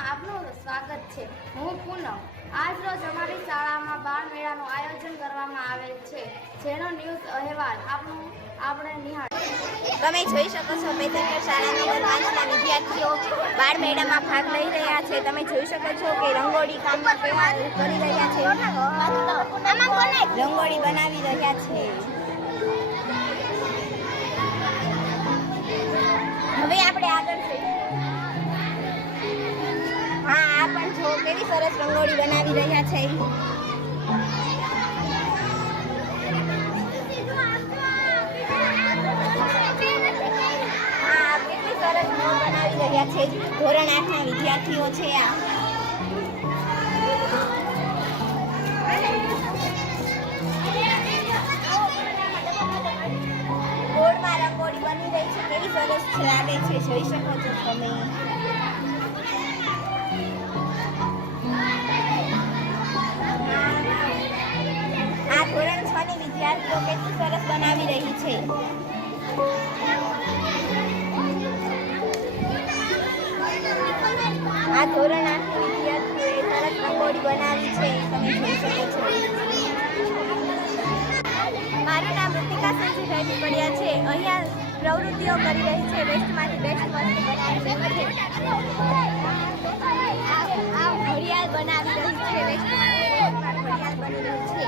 વિડીયોમાં આપનું સ્વાગત છે। હું પૂનમ। આજ રોજ અમારી શાળામાં બાળ મેળાનું આયોજન કરવામાં આવેલ છે, જેનો ન્યૂઝ અહેવાલ આપણે નિહાળ। તમે જોઈ શકો છો પેસેન્જર શાળા નંબર 5ના વિદ્યાર્થીઓ બાળ મેળામાં ભાગ લઈ રહ્યા છે। તમે જોઈ શકો છો કે રંગોળી કામમાં કેવા કરી રહ્યા છે, રંગોળી બનાવી રહ્યા છે। હવે આપણે આગળ જઈએ। હા, આ પણ જો કેવી સરસ રંગોળી બનાવી રહ્યા છે। ધોરણ 8ના વિદ્યાર્થીઓ છે। બોર્ડમાં રંગોળી બની રહી છે, કેવી સરસ લાગે છે, જોઈ શકો છો તમે। આ ધોરણ 6ની વિદ્યાર્થીઓ કેટલું સરસ બનાવી રહી છે। આ ધોરણ 8ની વિદ્યાર્થીઓએ સરસ રંગોળી બનાવી છે, તમે જોઈ શકો છો। મારું નામ ઋતિકા સંજીભાઈ પીપળિયા છે। અહીંયા પ્રવૃત્તિઓ કરી રહી છે, વેસ્ટમાંથી બેસ્ટ વસ્તુ બનાવી રહી છે। આ ઘડિયાળ બનાવી રહી છે, વેસ્ટમાંથી ઘડિયાળ બની રહી છે।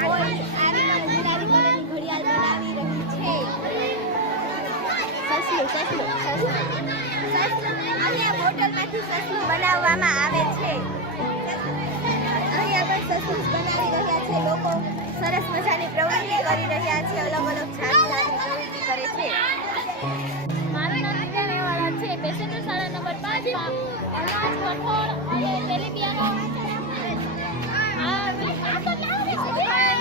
કોઈ આવી ગુલાબી કલરની ઘડિયાળ બનાવી રહી છે। સસલું અહીંયા બોટલમાંથી સસલું બનાવવામાં આવે છે। અહીંયા પણ સસલું બનાવી રહ્યા છે। લોકો સરસ મજાની પ્રવૃત્તિ કરી રહ્યા છે, અલગ અલગ જાતની પ્રવૃત્તિ કરે છે। મારું નામ વિદ્યા મેવાડા છે। પેસેન્જર શાળા નંબર 5માં અનાજ, કઠોળ અને તેલીબિયાંનો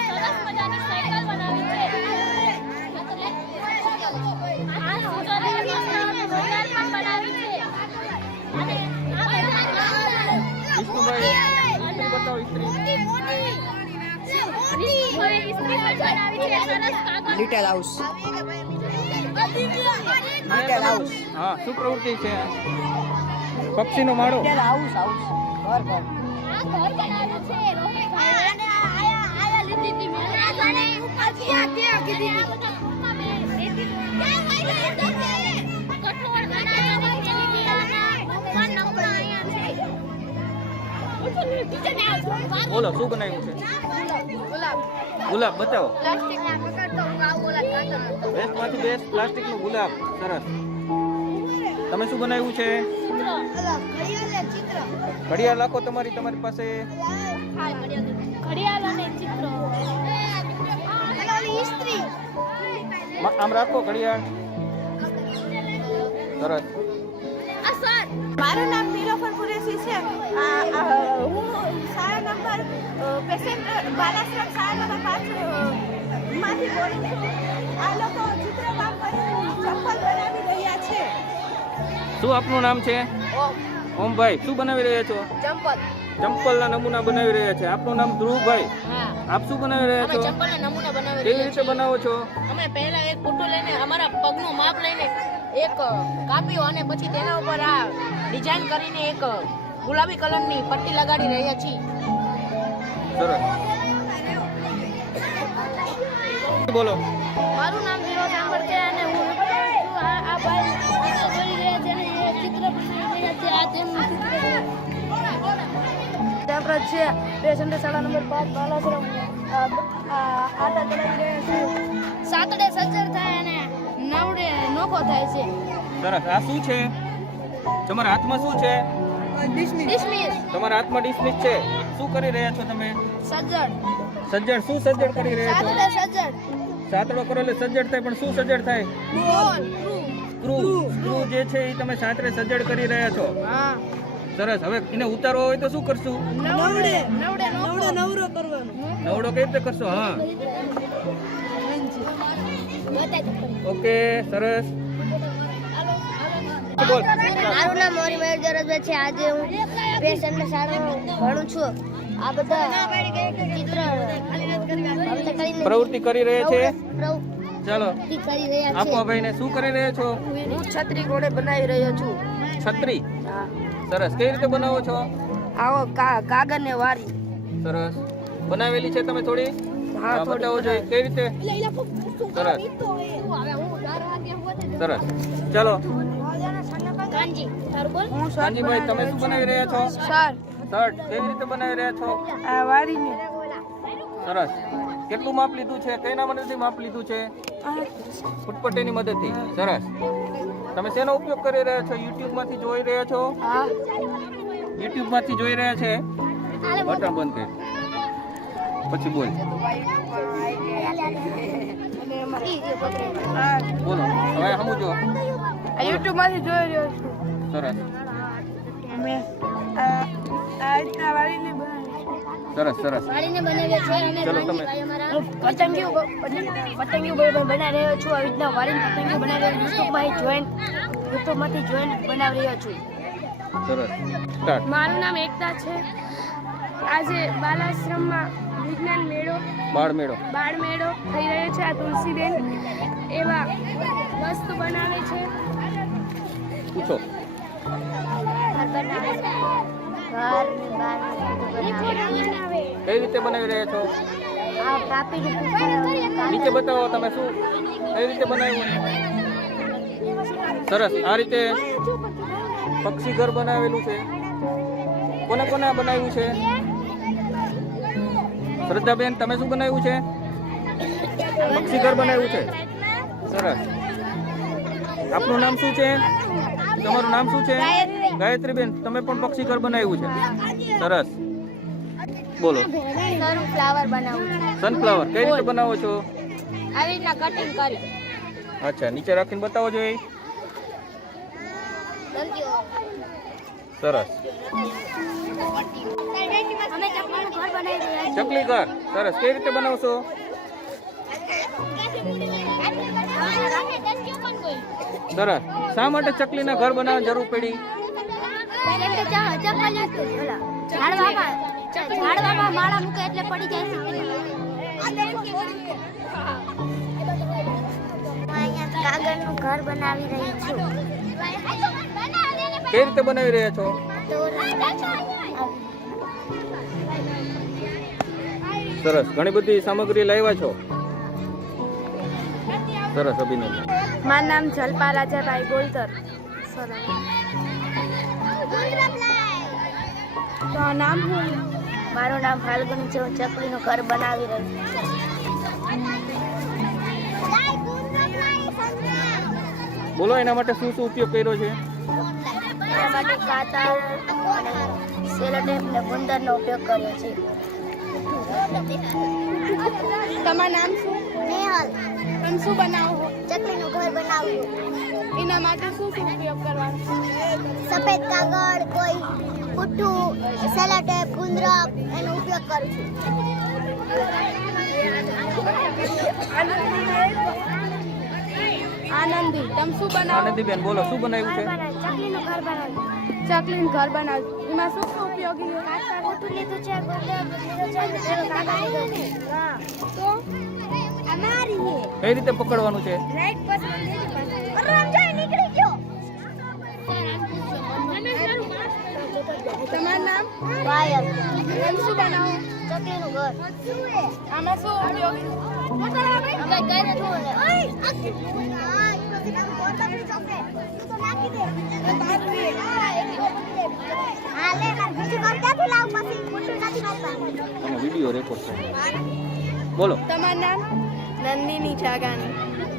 સરસ મજાની સાયકલ બનાવી છે। આ સુંદર ઘડિયાળ પણ બનાવી છે। અને લિટલ હાઉસ। હા, શું પ્રવૃત્તિ છે? પક્ષીનો માળો। લિટલ હાઉસ ઘર આ ઘર બનાવ્યું છે રોહિતભાઈ અને આયા લીધી હતી મેં અને ઉપર ત્યાં કીધી આ બધા ફૂટમાં મેં કઠોળ બનાવવા તેલીબિયાંના પણ નમૂના અહીંયા છે। બોલો, શું બનાવ્યું છે? ગુલાબ બતાવો। પ્લાસ્ટિકના પકડતો હું આવું ઓલા કાતર હતો। વેસ્ટમાંથી બેસ્ટ પ્લાસ્ટિકનું ગુલાબ, સરસ। તમે શું બનાવ્યું છે? ઘડિયાળ રાખો તમારી પાસે। ઘડિયાળ અને ચિત્રો આમ રાખો ઘડિયાળ, સરસ। મારું નામ નીલોફર કુરેશી છે। હું શાળા નંબર પેસેન્જર બાલાશ્રમ શાળા નંબર 5 માંથી બોલું છું। આ લોકો ચિત્રકામ કરી ચપ્પલ બનાવી રહ્યા છે। શું આપનું નામ છે? ઓમભાઈ, શું બનાવી રહ્યા છો? ચંપલના નમૂના બનાવી રહ્યા છે। આપનું નામ ધ્રુવભાઈ। આપ શું બનાવી રહ્યા છો? ચંપલના નમૂના બનાવી કેવી રીતે બનાવો છો? અમે પહેલા એક ફોટો લઈને અમારા પગનું માપ લઈને એક કાપ્યો અને પછી તેના ઉપર આ ડિઝાઇન કરીને એક ગુલાબી કલરની પટ્ટી લગાડી રહ્યા છીએ। સરસ, બોલો। મારું નામ વિનોદ આંબર છે અને હું આ ભાઈ ચિત્ર દોરી રહ્યા છે અને એ ચિત્ર બનાવી રહ્યા છે। આ તેમનું ચિત્ર છે। પેસેન્જર શાળા નંબર 5 બાલાશ્રમ આટા ચલાવી રહ્યા છે। સાતડે સજ્જર થાય અને નવડે નોખો થાય છે। સરસ, આ શું છે? તમારા હાથમાં શું છે? ડિસમિસ તમારા હાથમાં ડિસમિસ છે। શું કરી રહ્યા છો તમે? સજ્જડ સજ્જડ, શું સજ્જડ કરી રહ્યા છો? સાતડે સજ્જડ સાતડો કરો એટલે સજ્જડ થાય, પણ શું સજ્જડ થાય? સ્ક્રૂ જે છે એ તમે સાતડે સજ્જડ કરી રહ્યા છો। હા, સરસ। હવે એને ઉતારવો હોય તો શું કરશું? નવડે નવરો કરવાનો। નવડો કઈ રીતે કરશો? હા, ઓકે, સરસ। બોલ। મારું નામ મોરી મયુર દરજભાઈ છે। આજે હું પેસેન્જર શાળામાં ભણું છું। આ બધા ચિત્ર પ્રવૃત્તિ કરી રહ્યા છે। ચાલો કરી રહ્યા આપો ભાઈને। શું કરી રહ્યા છો? હું છત્રી ઘોડે બનાવી રહ્યો છું। છત્રી? સરસ. કઈ રીતે બનાવો છો? આવો કાગળ ને વારી. સરસ. બનાવેલી છે તમે થોડી? હા, બતાવો જોઈએ કઈ રીતે. સરસ સરસ. ચાલો કાનજીભાઈ, તમે શું બનાવી રહ્યા છો? શર્ટ. કેવી રીતે બનાવી રહ્યા છો? વારીને. સરસ. કેટલું માપ લીધું છે? કઈના મદદથી માપ લીધું છે? ફૂટપટ્ટીની મદદથી. સરસ. તમે શેનો ઉપયોગ કરી રહ્યા છો? યુટ્યુબ માંથી જોઈ રહ્યા છો? યુટ્યુબ માંથી જોઈ રહ્યા છે? બટન બંધ કરી પછી બોલ. બોલો હવે સમજો. યુટ્યુબ માંથી જોઈ રહ્યો છું. સરસ અમે આ રીતના વારીને બનાવી. સરસ સરસ. વાળીને બનાવીએ છીએ અને ચલો તમે. પતંગિયું બનાવી રહ્યો છું. આવી રીતના વારીને પતંગિયું બનાવી યુટ્યુબમાંથી જોઈન બનાવી રહ્યો છું. સરસ. સ્ટાર્ટ. મારું નામ એકતા છે. આજે બાલાશ્રમમાં વિજ્ઞાન મેળો બાળ મેળો થઈ રહ્યો છે. આ તુલસીબેન એવા વસ્તુ બનાવે છે. પૂછો. કઈ રીતે બનાવી રહ્યા છો? નીચે બતાવો તમે શું કઈ રીતે બનાવ્યું. સરસ. આ રીતે પક્ષી ઘર બનાવેલું છે. કોને કોને બનાવ્યું છે? શ્રદ્ધાબેન, તમે શું બનાવ્યું છે? પક્ષી ઘર બનાવ્યું છે. સરસ. આપનું નામ શું છે? તમારું નામ શું છે? ગાયત્રીબેન, તમે પણ પક્ષી ઘર બનાવ્યું છે. સરસ. બોલો. સનફ્લાવર બનાવું છું. સનફ્લાવર કઈ રીતે બનાવો છો? આવી રીતના કટિંગ કરી. અચ્છા, નીચે રાખીને બતાવો જોઈએ. સરસ. અમે ચકલીનું ઘર બનાવી રહ્યા છીએ. ચકલી ઘર. સરસ. કઈ રીતે બનાવશો? સરસ. શા માટે ચકલીના ઘર બનાવવાની જરૂર પડી? ઝાડવામાં માળા મૂકે એટલે પડી જાય છે. કાગળનું ઘર બનાવી રહી છું. કઈ રીતે બનાવી રહ્યા છો? સરસ. ઘણી બધી સામગ્રી લાવ્યા છો. સરસ. અભિનંદન. મારું નામ જલપા રાજાભાઈ ગોલતર. તો નામ શું? મારું નામ ફાલ્ગુની છે. હું ચકલીનું ઘર બનાવી રહી છું. બોલો, એના માટે શું શું ઉપયોગ કર્યો છે? એના માટે કાતર અને સેલોટેપ ને ગુંદરનો ઉપયોગ કર્યો છે. તમારું નામ શું? નેહલ. તમે શું બનાવો? ચકલીનું ઘર બનાવ્યું. એના માટે શું શું ઉપયોગ કરવાનો? સફેદ કાગળ, કોઈ પુઠ્ઠું, સેલોટેપ, ગુંદરક એનો ઉપયોગ કરું છું. આનંદી, તમે શું બનાવો? આનંદીબેન, બોલો શું બનાવ્યું છે? ચકલીનું ઘર બનાવ્યું. ચકલીનું ઘર બનાવ્યું. એમાં શું શું ઉપયોગી છે? પુઠ્ઠું લીધું છે, ગુંદર લીધું છે, પેલો કાગળ લીધો છે. તો અમારી છે. કઈ રીતે પકડવાનું છે? રાઈટ પર રમજાઈ નીકળી ગયો. તમારું નામ? પાયલ. તમે શું બનાવો? ચકલીનું ઘર. આમાં શું ઉપયોગી? કઈ કઈ નથી બોલે. ઓય આખી આ પછી કામ બોલતા બી ચોકે. તું તો નાખી દે. હા લે માર બીજું કામ ક્યાંથી લાવ પછી મોટું નથી મારતા. આનો વિડિયો રેકોર્ડ છે. બોલો. તમારું નામ? નંદિની જાગાની.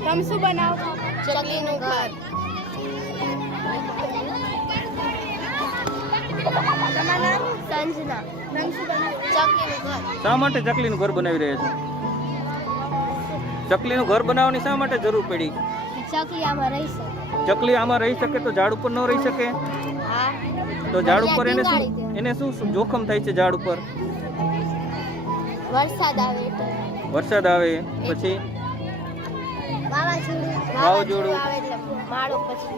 તમે શું બનાવો? ચકલીનું ઘર. તમારું નામ? સંજના. તમે શું બનાવો? ચકલીનું ઘર. શા માટે ચકલીનું ઘર બનાવી રહ્યા છો? ચકલીનું ઘર બનાવવાની શા માટે જરૂર પડી? ચકલી આમાં રહી શકે. ચકલી આમાં રહી શકે તો ઝાડ ઉપર ન રહી શકે? હા. તો ઝાડ ઉપર એને શું જોખમ થાય છે? ઝાડ ઉપર વરસાદ આવે એટલે. વરસાદ આવે પછી વાવાઝોડું વાવાઝોડું. આવે એટલે માળો પછી